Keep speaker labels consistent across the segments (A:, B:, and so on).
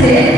A: Gracias.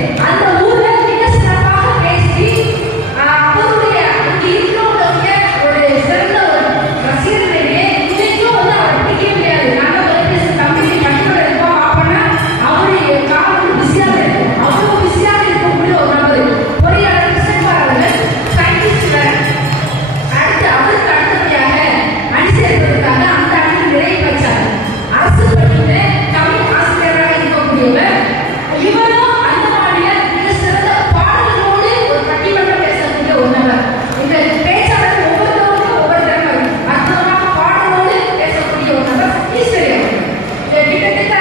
A: Gracias.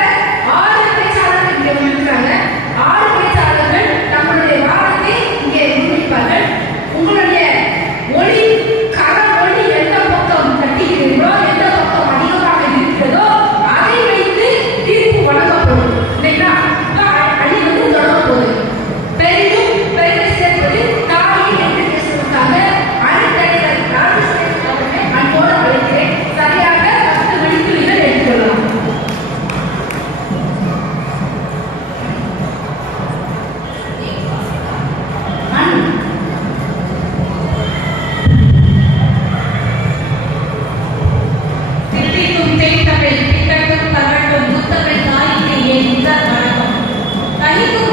A: Amen.